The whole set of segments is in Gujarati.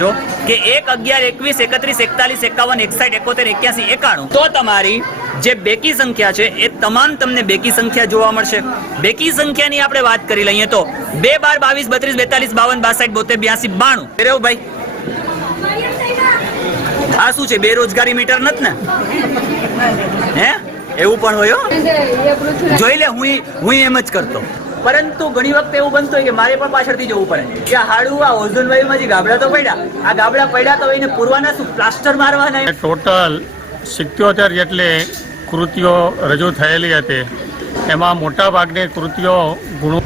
છો કે એક અગિયાર એકવીસ એકત્રીસ એકતાલીસ એકાવન એકસાઠ એકોતેર એક્યાસી એકાણું. તો તમારી જે બેકી સંખ્યા છે એ તમામ તમને બેકી સંખ્યા જોવા મળશે. બેકી સંખ્યાની આપણે વાત કરી લઈએ તો બે બાર બાવીસ બત્રીસ બેતાલીસ બાવન બાસઠ બોતેર બ્યાસી બાણું. રેવ ભાઈ. આ શું છે? બેરોજગારી મીટર નથી ને? હે? એવું પણ હોય જોઈ લે હું હું એમ જ કરતો. પરંતુ ઘણી વખત એવું બનતું હોય કે મારે પણ પાછળથી જવું પડે. કે આ હાડું આ ઓઝોન વાયુમાં જે ગાબડા તો પડ્યા આ ગાબડા પડ્યા તો એને પૂરવાના શું? પ્લાસ્ટર મારવાના ટોટલ સિત્યોતેર જેટલી કૃતિઓ રજૂ થયેલી હતી. એમાં મોટાભાગની કૃતિઓ ગુણો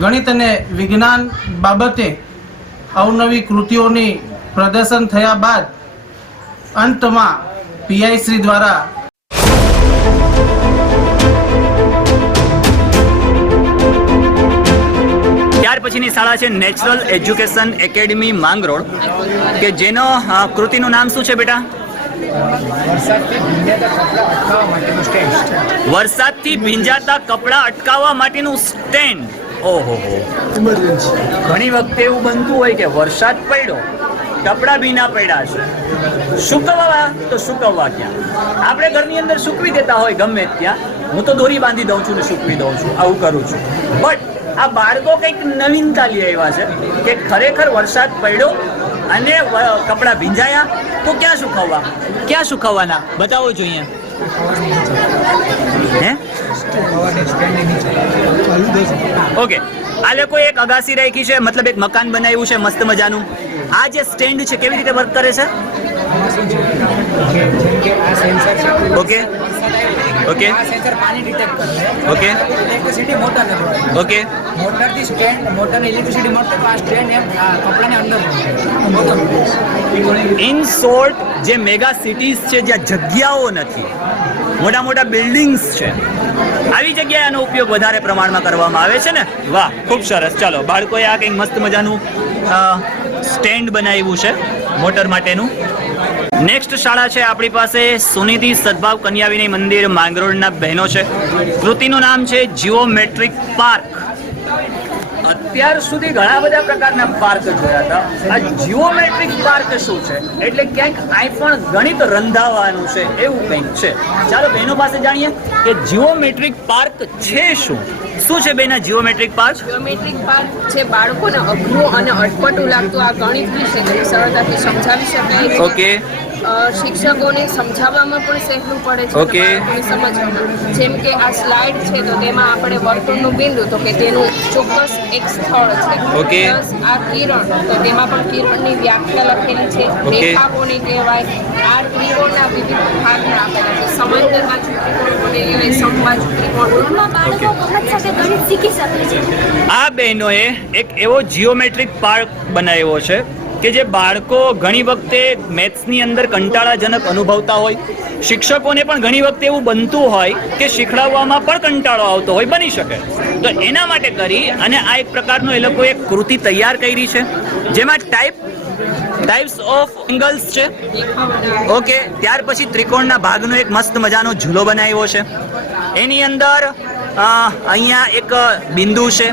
ગણિત અને વિજ્ઞાન બાબતે અવનવી કૃતિઓની પ્રદર્શન થયા બાદ અંતમાં પીઆઈ શ્રી દ્વારા ત્યાર પછીની શાળા છે નેચરલ એજ્યુકેશન એકેડમી માંગરોળ. કે જેનો કૃતિનું નામ શું છે બેટા? વરસાદથી ભીંજાતા કપડાં અટકાવવા માટેનું સ્ટેન્ડ. ઓહો ઘણી વખતે એવું બનતું હોય કે વરસાદ પડ્યો કપડાં ભીના પડ્યા છે. સુકવવા તો સુકવવા ક્યાં? આપણે ઘરની અંદર સૂકવી દેતા હોય ગમે ત્યાં. હું તો દોરી બાંધી દઉં છું ને સૂકવી દઉં છું આવું કરું છું. બટ આ બાળકો કંઈક નવીનતા લઈ આવ્યા છે કે ખરેખર વરસાદ પડ્યો અને કપડાં ભીંજાયા તો ક્યાં સુકવવા? ક્યાં સુકવવાના? બતાવો જોઈએ હે? ઓકે. આ લોકો એક અગાસી રાખી છે મતલબ એક મકાન બનાવ્યું છે મસ્ત મજાનું. આ જે સ્ટેન્ડ છે કેવી રીતે વર્ક કરે છે. ઓકે. ઓકે આ સેન્સર પાણી ડિટેક્ટ કરે ઓકે ઇલેક્ટ્રિસિટી મોટર ને ઓકે મોટરથી સ્ટેન્ડ મોટરને ઇલેક્ટ્રિસિટી મળશે તો આ સ્ટેન્ડ એમ કપડાને અંદર ઇન શોર્ટ જે મેગા સિટીઝ છે જ્યાં જગ્યાઓ નથી મોટા મોટા બિલ્ડિંગ્સ છે આવી જગ્યાએ આનો ઉપયોગ વધારે પ્રમાણમાં કરવામાં આવે છે ને? વાહ ખૂબ સરસ. ચાલો બાળકોએ આ કંઈક મસ્ત મજાનું સ્ટેન્ડ બનાવ્યું છે મોટર માટેનું. નેક્સ્ટ શાળા છે આપણી પાસે સુનિધિ સદભાવ કન્યા વિનય મંદિર માંગરોળના બહેનો છે. કૃતિનું નામ છે જીઓમેટ્રિક પાર્ક. અત્યાર સુધી ઘણા બધા પ્રકારના પાર્ક જોયા હતા. આ જીઓમેટ્રિક પાર્ક શું છે? એટલે ક્યાંક આઈ પણ ગણિત રંધાવાનું છે એવું કંઈક છે. ચાલો બહેનો પાસે જાણીએ કે જીઓમેટ્રિક પાર્ક છે શું? શું છે બેના જીઓમેટ્રિક પાર્ક? જીઓમેટ્રિક પાર્ક છે બાળકોને અઘરું અને અટપટું લાગતું આ ગણિત વિશે સરળતાથી સમજાવી શકાય ઓકે શિક્ષકોને સમજાવવામાં પણ સહેલું પડે છે ઓકે. સમજવામાં જેમ કે આ સ્લાઇડ છે તો તેમાં આપણે વર્તુળનું બિંદુ તો કે તેનું ચોક્કસ એક સ્થળ છે. ઓકે. આ કિરણ તો તેમાં પણ કિરણની વ્યાખ્યા લખેલી છે. રેખાઓને કહેવાય. આ ત્રિકોણના વિવિધ ભાગના આપેલા છે. સમાંતર બાજુ ત્રિકોણ કોને કહેવાય સમબાજુ ત્રિકોણમાં બાળકો ગમત સાથે ગણિત શીખી શકે છે. આ બહેનોએ એક એવો જીઓમેટ્રિક પાર્ક બનાવ્યો છે. કે જે બાળકો ઘણી વખતે મેથ્સની અંદર કંટાળાજનક અનુભવતા હોય. શિક્ષકોને પણ ઘણી વખતે એવું બનતું હોય કે શીખડાવવામાં પણ કંટાળો આવતો હોય, બની શકે. તો એના માટે કરી અને આ એક પ્રકારનો એ લોકોએ કૃતિ તૈયાર કરી છે, જેમાં ટાઈપ ટાઈપ્સ ઓફ એંગલ્સ છે. ઓકે, ત્યાર પછી ત્રિકોણના ભાગનો એક મસ્ત મજાનો ઝૂલો બનાવ્યો છે. એની અંદર અહીંયા એક બિંદુ છે.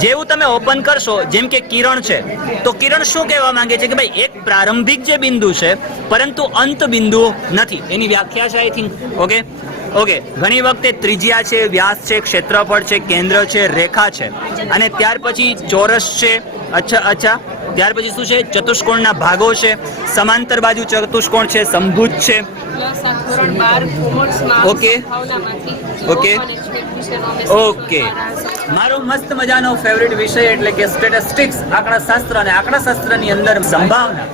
જેવું તમે ઓપન કરશો, જેમ કે કિરણ છે, તો કિરણ શું કહેવા માંગે છે કે ભાઈ, એક પ્રારંભિક જે બિંદુ છે, પરંતુ અંત બિંદુ નથી. એની વ્યાખ્યા છે આઈ થિંક ઓકે ઓકે ઘણી વખતે ત્રિજ્યા છે, વ્યાસ છે, ક્ષેત્રફળ છે, કેન્દ્ર છે, રેખા છે. અને ત્યાર પછી ચોરસ છે, અચ્છા અચ્છા. ત્યાર પછી શું છે? ચતુષ્કોણના ભાગો છે. સમાંતર બાજુ ચતુષ્કોણ છે, સંભુજ છે. ઓકે. ઓકે. ઓકે મારો. મસ્ત મજાનો ફેવરિટ વિષય એટલે કે સ્ટેટિસ્ટિક્સ આંકડાશાસ્ત્ર અને આંકડાશાસ્ત્રની અંદર સંભાવના.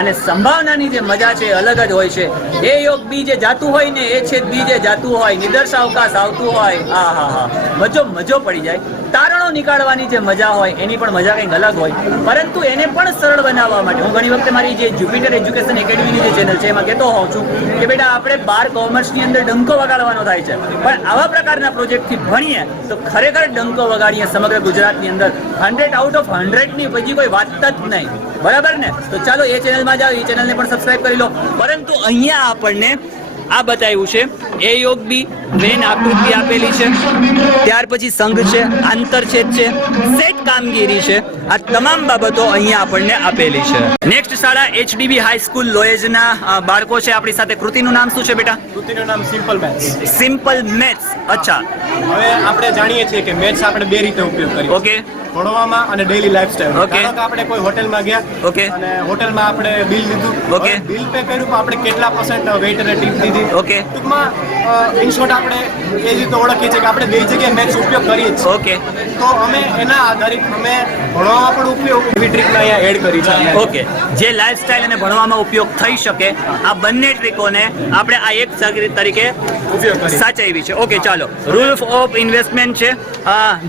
અને સંભાવનાની જે મજા છે અલગ જ હોય છે. એ યોગ બી જે જાતું હોય ને એ છે બી જે જાતું હોય નિદર્શ અવકાશ આવતું હોય આ હા હા મજો મજો પડી જાય. તારણો નીકાળવાની જે મજા હોય, એની પણ મજા કંઈક અલગ હોય. પરંતુ એને પણ સરળ બનાવવા માટે. હું ઘણી વખતે મારી જે જ્યુપિટર એજ્યુકેશન એકેડમીની જે ચેનલ છે, એમાં કહેતો હોઉં છું કે બેટા, આપણે બાર કોમર્સની અંદર ડંકો વગાડવાનો થાય છે. પણ આવા પ્રકારના પ્રોજેક્ટથી ભણીએ, તો ખરેખર ડંકો વગાડીએ સમગ્ર ગુજરાતની અંદર. હંડ્રેડ આઉટ ઓફ હંડ્રેડની પછી કોઈ વાત જ નહીં. બરાબર ને? તો ચાલો, એ ચેનલમાં જાઓ, એ ચેનલને પણ સબસ્ક્રાઈબ કરી લો. પરંતુ અહીંયા આપણને આ બતાવ્યું છે. એ યોગ બી મેન આકૃતિ આપેલી છે. ત્યાર પછી સંઘ છે આંતરછેદ છે સેટ કામગીરી છે. આ તમામ બાબતો અહીંયા આપણને આપેલી છે. નેક્સ્ટ શાળા એચડીબી હાઈસ્કૂલ લોએજના બાળકો છે આપણી સાથે. કૃતિનું નામ શું છે બેટા? કૃતિનું નામ સિમ્પલ મેથ્સ સિમ્પલ મેથ્સ અચ્છા. હવે આપણે જાણીએ છીએ કે મેથ્સ આપણે બે રીતે ઉપયોગ કરીએ ઓકે ભણવામાં અને ડેઈલી લાઈફસ્ટાઈલ ઓકે આપણે કોઈ હોટેલમાં ગયા ઓકે અને હોટેલમાં આપણે બિલ લીધું. ઓકે બિલ પે કર્યું પણ આપણે કેટલા પર્સન્ટ વેઇટરને ટીપ દીધી. ઓકે ટૂંકમાં ઇન શોર્ટ આપણે એ રીતે ઓળખીએ છીએ કે આપણે બે જગ્યાએ મેથ્સ ઉપયોગ કરીએ છીએ. ઓકે તો અમે એના આધારિત અમે ભણવામાં પણ ઉપયોગ એવી ટ્રીકને અહીંયા એડ કરી છે ઓકે જે લાઈફસ્ટાઈલ અને ભણવામાં ઉપયોગ થઈ શકે આ બંને ટ્રીકોને આપણે આ એક તરીકે ઉપયોગ કરી. સાચવી છે. ઓકે ચાલો. રૂલ ઓફ ઇન્વેસ્ટમેન્ટ છે.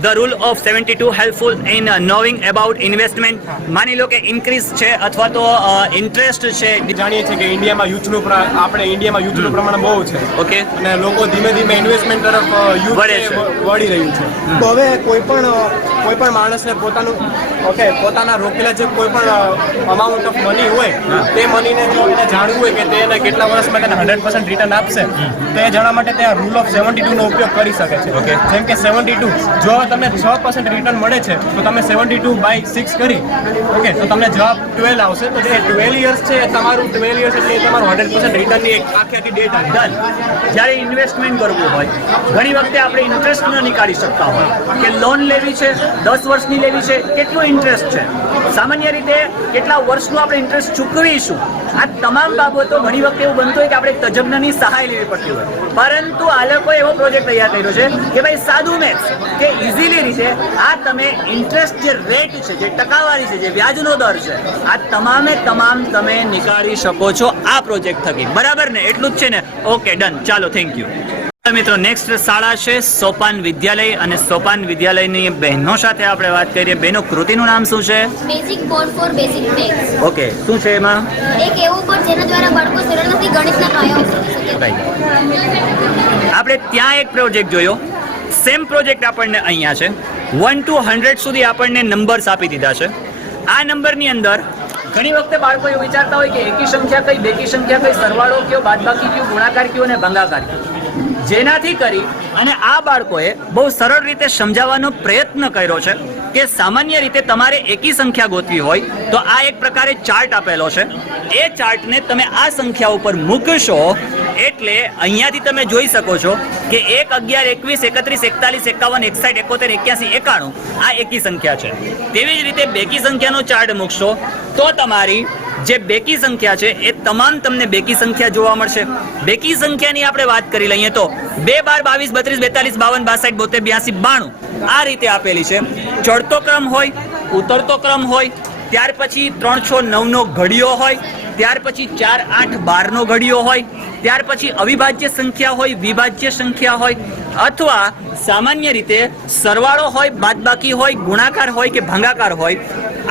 The rule of seventy two helpful in knowing about investment માની લો કે ઇન્ક્રીઝ છે અથવા તો ઇન્ટરેસ્ટ છે. જાણીએ છીએ કે ઇન્ડિયામાં યુથનું આપણે ઇન્ડિયામાં યુથનું પ્રમાણ બહુ છે. ઓકે. અને લોકો ધીમે ધીમે ઇન્વેસ્ટમેન્ટ તરફ યુથ વળે છે. વળી રહ્યું છે. તો હવે કોઈ પણ કોઈ પણ માણસને પોતાનું ઓકે પોતાના રોકેલા જે કોઈ પણ અમાઉન્ટ ઓફ મની હોય તે મનીને જો એને જાણવું હોય કે તે એને કેટલા વર્ષમાં તેને હંડ્રેડ પર્સન્ટ રિટર્ન આપશે તો એ જાણવા માટે ત્યાં રૂલ ઓફ સેવન્ટી ટુનો ઉપયોગ કરી શકે છે. ઓકે. જેમ કે સેવન્ટી ટુ જો તમને છ પર્સન્ટ રિટર્ન મળે છે તો તમે સેવન્ટી ટુ બાય સિક્સ કરી. ઓકે તો તમને જવાબ ટ્વેલ્વ આવશે. તો જે ટ્વેલ્વ યર્સ છે તમારું ટ્વેલ્વ યર્સ એટલે તમારું હંડ્રેડ પર્સન્ટ રિટર્નની એક આખી આખી ડેટ ડન જ્યારે ઇન્વેસ્ટમેન્ટ કરવું હોય, ઘણી વખતે આપણે ઇન્ટરેસ્ટ ન નીકાળી શકતા હોય. કે લોન લેવી છે, દસ વર્ષની લેવી છે, કેટલો ઇન્ટરેસ્ટ છે? સામાન્ય રીતે કેટલા વર્ષનું આપણે ઇન્ટરેસ્ટ ચૂકવીશું? આ તમામ બાબતો ઘણી વખતે એવું બનતું હોય કે આપણે તજજ્ઞની સહાય લેવી પડતી હોય. પરંતુ આ લોકોએ એવો પ્રોજેક્ટ તૈયાર કર્યો છે કે ભાઈ સાદું મેથ્સ કે ઇઝીલી રીતે આ તમે ઇન્ટરેસ્ટ જે રેટ છે જે ટકાવારી છે જે વ્યાજનો દર છે આ તમામે તમામ તમે નીકાળી શકો છો આ પ્રોજેક્ટ થકી. બરાબર ને? એટલું જ છે ને? ઓકે ડન ચાલો થેન્ક યુ મિત્રો નેક્સ્ટ શાળા છે સોપાન વિદ્યાલય અને સોપાન વિદ્યાલયની બહેનો સાથે આપણે વાત કરીએ. બહેનો કૃતિનું નામ શું છે? Basic board for basic maths okay શું છે એમાં? એક એવું બોર્ડ જેના દ્વારા બાળકો સરળતાથી ગણિતના પાયાઓ શીખી શકે આપણે ત્યાં એક પ્રોજેક્ટ જોયો. સેમ પ્રોજેક્ટ આપણને અહીંયા છે. વન ટુ હંડ્રેડ સુધી આપણને નંબર્સ આપી દીધા છે. આ નંબરની અંદર ઘણી વખતે બાળકો એવું વિચારતા હોય કે એકી સંખ્યા કઈ, બેકી સંખ્યા કઈ, સરવાળો કયો, બાદબાકી કયો, ગુણાકાર કયો અને ભંગાકાર કયો. જેનાથી કરી અને આ બાળકોએ બહુ સરળ રીતે સમજાવવાનો પ્રયત્ન કર્યો છે કે સામાન્ય રીતે તમારે એકી સંખ્યા ગોતવી હોય તો આ એક પ્રકારે ચાર્ટ આપેલો છે. એ ચાર્ટને તમે આ સંખ્યા ઉપર મૂકશો એટલે અહીંયાથી તમે જોઈ શકો છો કે એક અગિયાર, એકવીસ, એકત્રીસ, એકતાલીસ, એકાવન, એકસાઠ, એકોતેર, એક્યાસી, એકાણું આ એકી સંખ્યા છે. તેવી જ રીતે બેકી સંખ્યાનો ચાર્ટ મૂકશો તો તમારી જે બેકી સંખ્યા છે એ તમામ તમને બેકી સંખ્યા જોવા મળશે. બેકી સંખ્યાની આપણે વાત કરી લઈએ તો બે બાર, બાવીસ, બત્રીસ, બેતાલીસ, બાવન, બાસઠ, બોતેર, બ્યાસી, બાણું આ રીતે આપેલી છે. ચડતો ક્રમ હોય, ઉતરતો ક્રમ હોય, ત્યાર પછી ત્રણ, છ, નવનો ઘડિયો હોય ત્યાર પછી ચાર આઠ બારનો ઘડિયો હોય. ત્યાર પછી અવિભાજ્ય સંખ્યા હોય વિભાજ્ય સંખ્યા હોય. અથવા સામાન્ય રીતે સરવાળો હોય બાદબાકી હોય ગુણાકાર હોય કે ભંગાકાર હોય.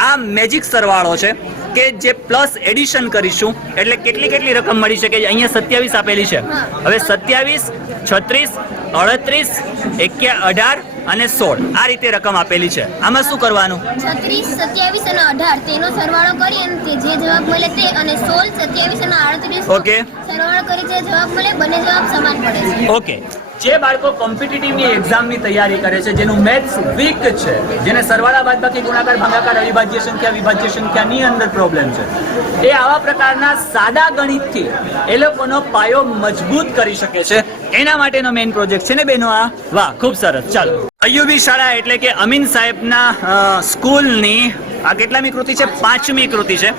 આ મેજિક સરવાળો છે કે જે પ્લસ એડિશન કરીશું. એટલે કેટલી કેટલી રકમ મળી શકે? અહીંયા સત્યાવીસ આપેલી છે. હવે સત્યાવીસ છત્રીસ અડત્રીસ એક્યા અઢાર અને સોળ. આ રીતે રકમ આપેલી છે. આમાં શું કરવાનું? છત્રીસ સત્યાવીસ અને અઢાર. તેનો સરવાળો કરી અને તે જે જવાબ મળે તે અને સોળ સત્યાવીસ અને આડત્રીસ ઓકે સરવાળો કરી જે જવાબ મળે બંને જવાબ સમાન પડે છે. ઓકે જે બાળકો કોમ્પિટિટિવની એક્ઝામની તૈયારી કરે છે, જેનું મેથ્સ વીક છે, જેને સરવાળા બાદબાકી ગુણાકાર, ભાગાકાર અવિભાજ્ય સંખ્યા વિભાજ્ય સંખ્યાની અંદર પ્રોબ્લેમ છે. એ આવા પ્રકારના સાદા ગણિતથી એ લોકોનો પાયો મજબૂત કરી શકે છે. એના માટેનો મેઇન પ્રોજેક્ટ છે ને બેનો આ? વાહ, ખૂબ સરસ. ચાલો. અયુબી શાળા એટલે કે અમીન સાહેબના સ્કૂલની આ કેટલામી કૃતિ છે? પાંચમી કૃતિ છે.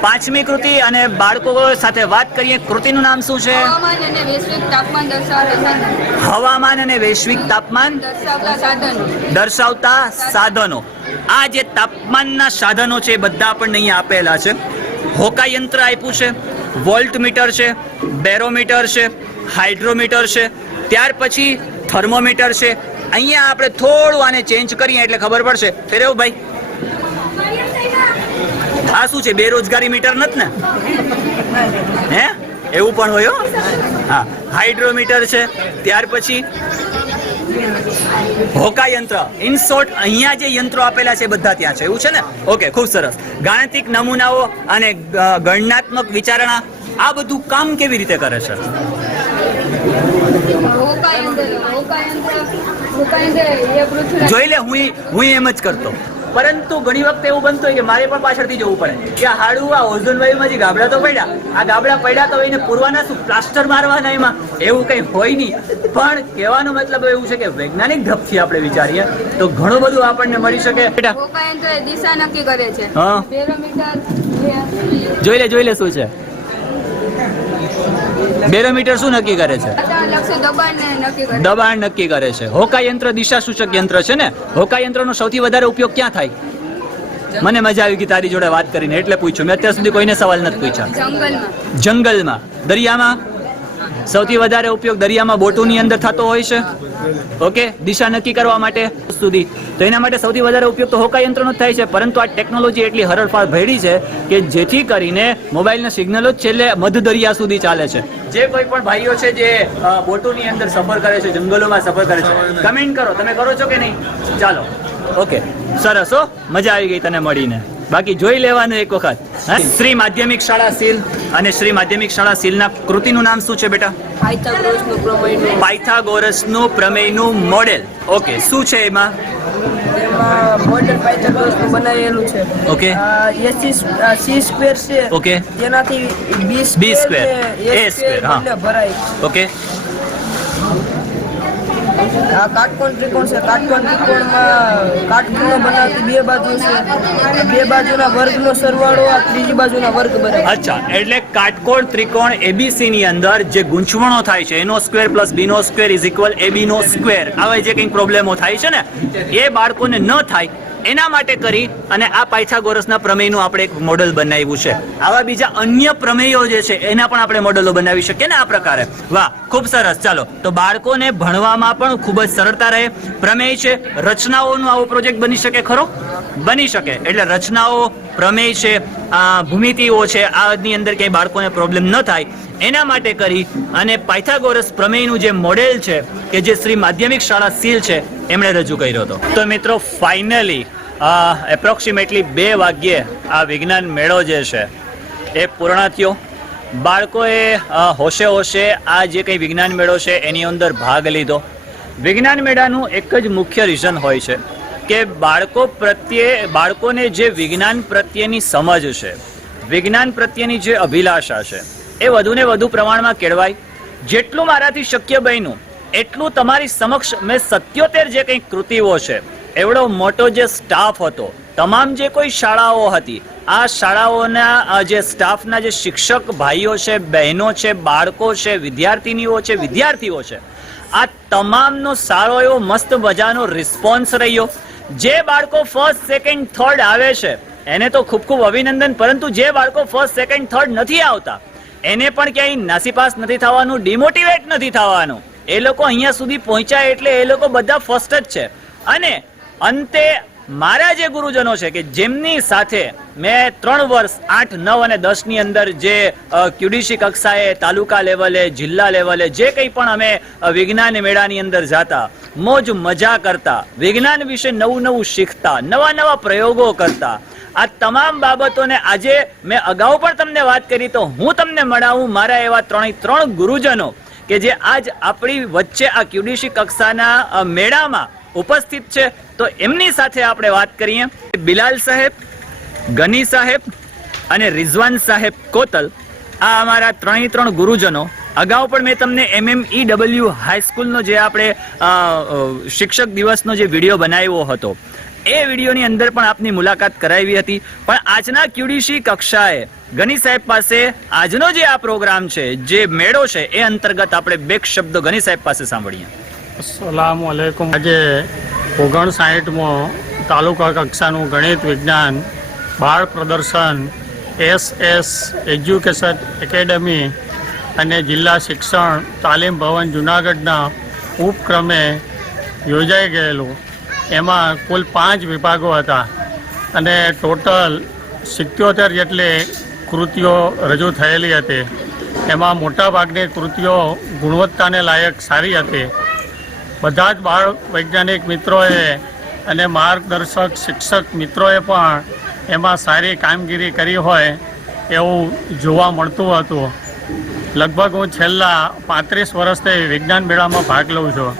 પાંચમી કૃતિ અને બાળકો સાથે વાત કરીએ. કૃતિનું નામ શું છે? હવામાન અને વૈશ્વિક તાપમાન દર્શાવતા સાધન. આ જે તાપમાનના સાધનો છે એ બધા આપણને અહીંયા આપેલા છે. હોકા યંત્ર આપ્યું છે. વોલ્ટ મીટર છે. બેરોમીટર છે. હાઇડ્રોમીટર છે. ત્યાર પછી થર્મોમીટર છે. અહીંયા આપણે થોડું આને ચેન્જ કરીએ એટલે ખબર પડશે. ફેરવ ભાઈ? આ શું છે બેરોજગારી મીટર નથી ને? હે? એવું પણ હોય હો? હા. હાઇડ્રોમીટર છે. ત્યાર પછી હોકા યંત્ર. ઇન શોર્ટ અહીંયા જે યંત્રો આપેલા છે બધા ત્યાં છે. એવું છે ને? ઓકે ખૂબ સરસ. ગાણિતિક નમૂનાઓ અને ગણનાત્મક વિચારણા આ બધું કામ કેવી રીતે કરે છે? જોઈ લે હું હું એમ જ કરતો. પરંતુ ઘણી વખત એવું બનતું હોય કે મારે પણ પાછળથી જવું પડે. કે આ હાડું આ ઓઝોન વાયુમાં જે ગાબડા તો પડ્યા આ ગાબડા પડ્યા તો એને પૂરવાના શું પ્લાસ્ટર મારવાના એમાં? એવું કંઈ હોય નહીં. પણ કહેવાનો મતલબ એવું છે કે વૈજ્ઞાનિક ઢબથી આપણે વિચારીએ તો ઘણું બધું આપણને મળી શકે. બેટા. દિશા નક્કી કરે છે. હા. જોઈ લે જોઈ લે શું છે. બેરોમીટર શું નક્કી કરે છે? દબાણ નક્કી કરે છે. હોકા યંત્ર દિશા સૂચક યંત્ર છે ને? હોકા યંત્રનો સૌથી વધારે ઉપયોગ ક્યાં થાય? મને મજા આવી ગઈ તારી જોડે વાત કરીને. એટલે પૂછ્યું. મેં અત્યાર સુધી કોઈને સવાલ નથી પૂછ્યા. જંગલમાં. દરિયામાં? સૌથી વધારે ઉપયોગ દરિયામાં બોટોની અંદર થતો હોય છે. ઓકે? દિશા નક્કી કરવા માટે સુધી. તો એના માટે સૌથી વધારે ઉપયોગ તો હોકા યંત્રનો જ થાય છે. પરંતુ આ ટેકનોલોજી એટલી હરળફાળ ભેડી છે કે જેથી કરીને મોબાઈલના સિગ્નલો છેલ્લે મધ દરિયા સુધી ચાલે છે. જે કોઈ પણ ભાઈઓ છે જે બોટોની અંદર સફર કરે છે, જંગલોમાં સફર કરે છે, કમેન્ટ કરો. તમે કરો છો કે નહીં? ચાલો. ઓકે. સરસ હો. મજા આવી ગઈ તને મળીને. બાકી જોઈ લેવાનું એક વખત? શ્રી માધ્યમિક શાળા સીલ અને શ્રી માધ્યમિક શાળા સીલના કૃતિનું નામ શું છે બેટા? પાયથાગોરસનું પ્રમેયનું. મોડેલ. ઓકે શું છે એમાં? એમાં મોડેલ પાયથાગોરસનું બનાવેલું છે. ઓકે. એસી સી સ્ક્વેર છે. ઓકે. તેનાથી બી સ્ક્વેર હા. ભરાય. ઓકે. આ કાટકોણ ત્રિકોણ છે. કાટકોણ ત્રિકોણમાં કાટકોણ બનાવતી બે બાજુ છે. બે બાજુના વર્ગનો સરવાળો આ ત્રીજી બાજુના વર્ગ બને અચ્છા, એટલે કાટકોણ ત્રિકોણ એબીસી ની અંદર જે ગૂંચવણો થાય છે એનો સ્ક્વેર પ્લસ બી નો સ્ક્વેર ઇઝ ઇક્વલ એબી નો સ્ક્વેર આવા જે કંઈક પ્રોબ્લેમો થાય છે ને, એ બાળકોને ન થાય એના માટે કરી અને આ પાયથાગોરસના પ્રમેયનું આપણે એક મોડલ બનાવ્યું છે. આવા બીજા અન્ય પ્રમેયો જે છે, એના પણ આપણે મોડલો બનાવી શકીએ ને આ પ્રકારે. વાહ, ખૂબ સરસ. ચાલો, તો બાળકોને ભણવામાં પણ ખૂબ જ સરળતા રહે. પ્રમેય છે, રચનાઓનો આવો પ્રોજેક્ટ બની શકે ખરો? બની શકે. એટલે રચનાઓ, પ્રમેય છે, આ ભૂમિતિઓ છે, આની અંદર ક્યાંય બાળકોને પ્રોબ્લેમ ન થાય. એના માટે કરી અને પાયથાગોરસ પ્રમેયનું જે મોડેલ છે, કે જે શ્રી માધ્યમિક શાળા સીલ છે, એમણે રજૂ કર્યો હતો. તો મિત્રો ફાઇનલી એપ્રોક્સિમેટલી બે વાગ્યે આ વિજ્ઞાન મેળો જે છે, એ પૂર્ણ થયો. બાળકોએ હોશે હોશે આ જે કંઈ વિજ્ઞાન મેળો છે, એની અંદર ભાગ લીધો. વિજ્ઞાન મેળાનું એક જ મુખ્ય રીઝન હોય છે કે બાળકો પ્રત્યે, બાળકોને જે વિજ્ઞાન પ્રત્યેની સમજ છે, વિજ્ઞાન પ્રત્યેની જે અભિલાષા છે, એ વધુને વધુ પ્રમાણમાં કેળવાય. જેટલું મારાથી શક્ય બન્યું, એટલું તમારી સમક્ષ મેં સત્યોતેર જે કંઈ કૃતિઓ છે એવડો મોટો જે સ્ટાફ હતો, તમામ જે કોઈ શાળાઓ હતી, આ શાળાઓના જે સ્ટાફના જે શિક્ષક ભાઈઓ છે, બહેનો છે, બાળકો છે, વિદ્યાર્થીનીઓ છે, વિદ્યાર્થીઓ છે, આ તમામનો સારો એવો મસ્ત મજાનો રિસ્પોન્સ રહ્યો. જે બાળકો ફર્સ્ટ સેકન્ડ થર્ડ આવે છે, એને તો ખૂબ ખૂબ અભિનંદન, પરંતુ જે બાળકો ફર્સ્ટ સેકન્ડ થર્ડ નથી આવતા, એને પણ ક્યાંય નાસીપાસ નથી થવાનું ડિમોટિવેટ નથી થવાનું. એ લોકો અહીંયા સુધી પહોંચ્યા એટલે એ લોકો બધા ફર્સ્ટ જ છે. અને અંતે મારા જે ગુરુજનો છે કે જેમની સાથે મેં ત્રણ વર્ષ, આઠ, નવ અને દસની અંદર જે ક્યુડીસી કક્ષાએ, તાલુકા લેવલે, જિલ્લા લેવલે જે કંઈ પણ અમે વિજ્ઞાન મેળાની અંદર જાતા, મોજ મજા કરતા, વિજ્ઞાન વિશે નવું નવું શીખતા, નવા નવા પ્રયોગો કરતા, આ તમામ બાબતોને આજે મેં અગાઉ પણ તમને વાત કરી તો હું તમને મળાવું મારા એવા ત્રણેય ત્રણ ગુરુજનો કે જે આજ આપણી વચ્ચે આ ક્યુડીસી કક્ષાના મેળામાં ઉપસ્થિત છે. તો એમની સાથે આપણે વાત કરીએ. બિલાલ સાહેબ, ગની સાહેબ અને રિઝવાન સાહેબ કોતલ. આ અમારા ત્રણે ત્રણ ગુરુજનો. અગાઉ પણ મેં તમને એમએમઈ ડબલ્યુ હાઈસ્કૂલનો જે આપણે શિક્ષક દિવસનો જે વીડિયો બનાવ્યો હતો. એ વિડીયોની અંદર પણ આપની મુલાકાત કરાવી હતી. પણ આજના ક્યુડીસી કક્ષાએ ગની સાહેબ પાસે આજનો જે આ પ્રોગ્રામ છે, જે મેળો છે, એ અંતર્ગત આપણે બે શબ્દો ગની સાહેબ પાસે સાંભળીએ. અસલામ વાલેકુમ આજે ઓગણસાઠમો તાલુકા કક્ષાનું ગણિત વિજ્ઞાન, બાળ પ્રદર્શન એસ એસ એજ્યુકેશન એકેડમી અને જિલ્લા શિક્ષણ તાલીમ ભવન જુનાગઢના ઉપક્રમે યોજાઈ ગયેલું. એમાં કુલ પાંચ વિભાગો હતા અને ટોટલ સિત્યોતેર જેટલી કૃતિઓ રજૂ થયેલી હતી. એમાં મોટાભાગની કૃતિઓ ગુણવત્તાને લાયક સારી હતી. બધા જ બાળ વૈજ્ઞાનિક મિત્રોએ અને માર્ગદર્શક, શિક્ષક મિત્રોએ પણ એમાં સારી કામગીરી કરી હોય એવું જોવા મળતું હતું. લગભગ હું છેલ્લા પાંત્રીસ વર્ષથી વિજ્ઞાન મેળામાં ભાગ લઉં છું.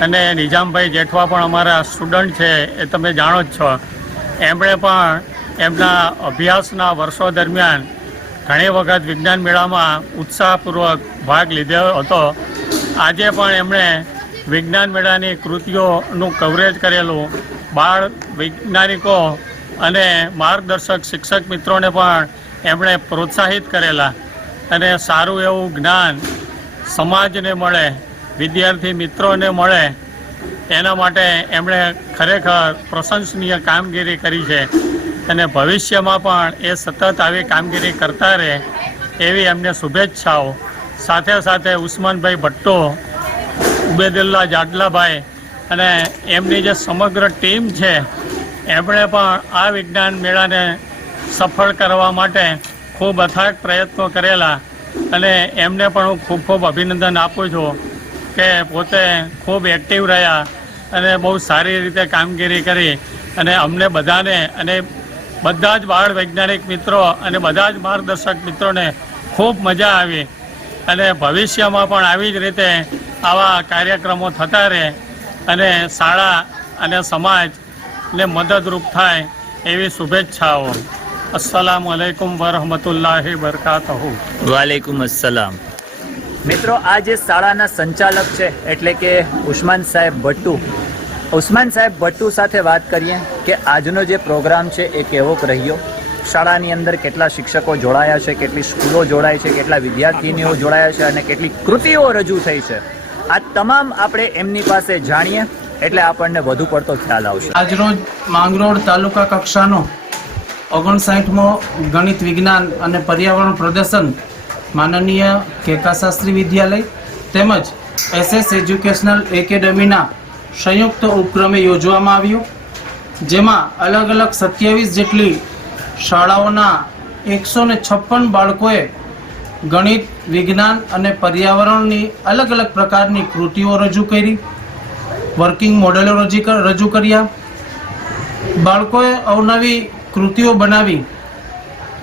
અને નિજામભાઈ જેઠવા પણ અમારા સ્ટુડન્ટ છે એ તમે જાણો જ છો. એમણે પણ એમના અભ્યાસના વર્ષો દરમિયાન ઘણી વખત વિજ્ઞાન મેળામાં ઉત્સાહપૂર્વક ભાગ લીધો હતો. આજે પણ એમણે વિજ્ઞાન મેળાની કૃતિઓનું કવરેજ કરેલું બાળ વૈજ્ઞાનિકો અને માર્ગદર્શક શિક્ષક મિત્રોને પણ એમણે પ્રોત્સાહિત કરેલા. અને સારું એવું જ્ઞાન સમાજને મળે, વિદ્યાર્થી મિત્રોને મળે, એના માટે એમણે ખરેખર પ્રશંસનીય કામગીરી કરી છે. અને ભવિષ્યમાં પણ એ સતત આવી કામગીરી કરતા રહે એવી એમને શુભેચ્છાઓ. સાથે સાથે ઉસ્માનભાઈ ભટ્ટો ઉબેદુલ્લા જાડલાભાઈ અને એમની જે સમગ્ર ટીમ છે, એમણે પણ આ વિજ્ઞાન મેળાને સફળ કરવા માટે ખૂબ અથાગ પ્રયત્નો કરેલા અને એમને પણ હું ખૂબ ખૂબ અભિનંદન આપું છું કે પોતે ખૂબ એક્ટિવ રહ્યા અને બહુ સારી રીતે કામગીરી કરી અને અમને બધાને અને બધા જ બાળ વૈજ્ઞાનિક મિત્રો અને બધા જ માર્ગદર્શક મિત્રોને ખૂબ મજા આવી. અને ભવિષ્યમાં પણ આવી જ રીતે આવા કાર્યક્રમો થતા રહે અને શાળા અને સમાજને મદદરૂપ થાય એવી શુભેચ્છાઓ. અસલામ અલૈકુમ વરહમતુલ્લાહ વબરકાતુહુ વાલેકુમ અસલામ. મિત્રો આ જે શાળાના સંચાલક છે એટલે કે ઉસ્માન સાહેબ ભટ્ટુ. ઉસ્માન સાહેબ ભટ્ટુ સાથે વાત કરીએ કે આજનો જે પ્રોગ્રામ છે એ કેવો રહ્યો? શાળાની અંદર કેટલા શિક્ષકો જોડાયા છે, કેટલી સ્કૂલો જોડાય છે, કેટલા વિદ્યાર્થીનીઓ જોડાયા છે અને કેટલી કૃતિઓ રજૂ થઈ છે. આ તમામ આપણે એમની પાસે જાણીએ, એટલે આપણને વધુ પડતો ખ્યાલ આવશે. આજરોજ માંગરોળ તાલુકા કક્ષાનો ઓગણસાઠમો ગણિત વિજ્ઞાન અને પર્યાવરણ પ્રદર્શન માનનીય કેકા શાસ્ત્રી વિદ્યાલય તેમજ એસએસ એજ્યુકેશનલ એકેડમીના સંયુક્ત ઉપક્રમે યોજવામાં આવ્યું, જેમાં અલગ અલગ સત્યાવીસ જેટલી શાળાઓના એકસો ને છપ્પન બાળકોએ ગણિત, વિજ્ઞાન અને પર્યાવરણની અલગ અલગ પ્રકારની કૃતિઓ રજૂ કરી, વર્કિંગ મોડેલો રજી કર- રજૂ કર્યા. બાળકોએ અવનવી કૃતિઓ બનાવી.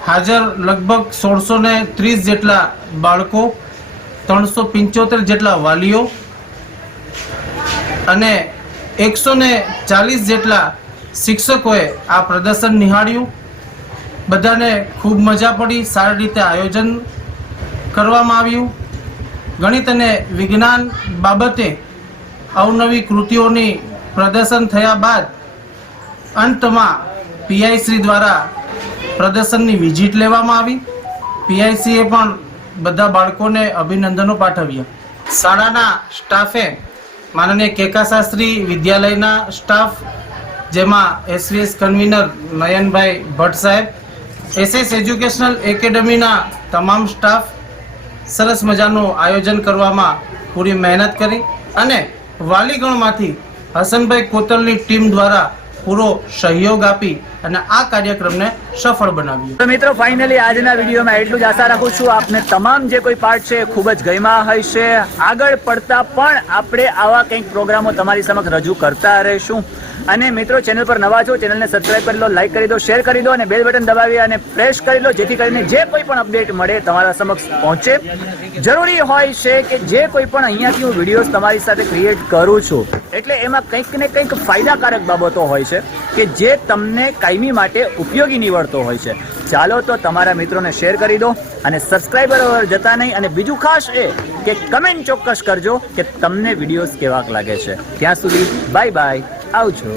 હાજર લગભગ સોળસો ને ત્રીસ જેટલા બાળકો, ત્રણસો પંચોતેર જેટલા વાલીઓ અને એકસો ને ચાલીસ જેટલા શિક્ષકોએ આ પ્રદર્શન નિહાળ્યું. બધાને ખૂબ મજા પડી, સારી રીતે આયોજન કરવામાં આવ્યું. ગણિત અને વિજ્ઞાન બાબતે અવનવી કૃતિઓની પ્રદર્શન થયા બાદ અંતમાં પીઆઈસી દ્વારા પ્રદર્શનની વિઝિટ લેવામાં આવી. પીઆઈસીએ પણ બધા બાળકોને અભિનંદનો પાઠવ્યા. શાળાના સ્ટાફે માનનીય કેકા શાસ્ત્રી વિદ્યાલયના સ્ટાફ, જેમાં એસવીએસ કન્વીનર નયનભાઈ ભટ્ટ સાહેબ એસએસ એજ્યુકેશનલ એકેડમીના તમામ સ્ટાફ સરસ મજાનું આયોજન કરવામાં પૂરી મહેનત કરી અને વાલીગણમાંથી હસનભાઈ કોતલની ટીમ દ્વારા પૂરો સહયોગ આપી અને આ કાર્યક્રમને સફળ બનાવ્યો. તો મિત્રો ફાઇનલી આજના વિડીયોમાં એટલું જ આશા રાખું છું. આપને તમામ જે કોઈ પાર્ટ છે ખૂબ જ ગયમાં હશે. આગળ પડતા પણ આપણે આવા કંઈક પ્રોગ્રામો તમારી સમક્ષ રજૂ કરતા રહીશું. અને મિત્રો ચેનલ પર નવા છો ચેનલને સબસ્ક્રાઇબ કરી લો લાઈક કરી દો શેર કરી દો અને બેલ બટન દબાવી અને પ્રેસ કરી લો, જેથી કરીને જે કોઈ પણ અપડેટ મળે, તમારા સમક્ષ પહોંચે. જરૂરી હોય છે કે જે કોઈ પણ અહીંયાથી હું વિડીયોઝ તમારી સાથે ક્રિએટ કરું છું, એટલે એમાં કંઈક ને કંઈક ફાયદાકારક બાબતો હોય છે કે જે તમને કાયમી માટે ઉપયોગી નીવડતો હોય છે. ચાલો તો તમારા મિત્રોને શેર કરી દો અને સબસ્ક્રાઈબર જતા નહીં, અને બીજું ખાસ એ કે કમેન્ટ ચોક્કસ કરજો કે તમને વિડીયોઝ કેવાક લાગે છે. ત્યાં સુધી બાય બાય આવજો